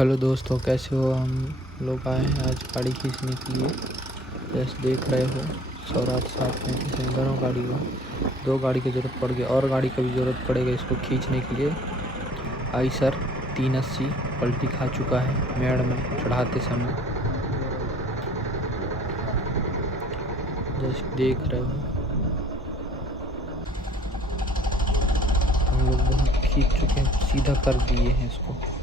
Hello दोस्तों, कैसे हो। हम लोग आए हैं आज गाड़ी खींचने के लिए। जैसे देख रहे हो सौराठ 735 दोनों गाड़ी को 2 गाड़ी की ज़रूरत पड़ गई और गाड़ी का भी ज़रूरत पड़ेगा इसको खींचने के लिए। आइसर 380 पलटी खा चुका है मेड़ में चढ़ाते समय, जैसे देख रहे हो। हम लोग बहुत खींच चुके हैं, सीधा कर दिए हैं इसको।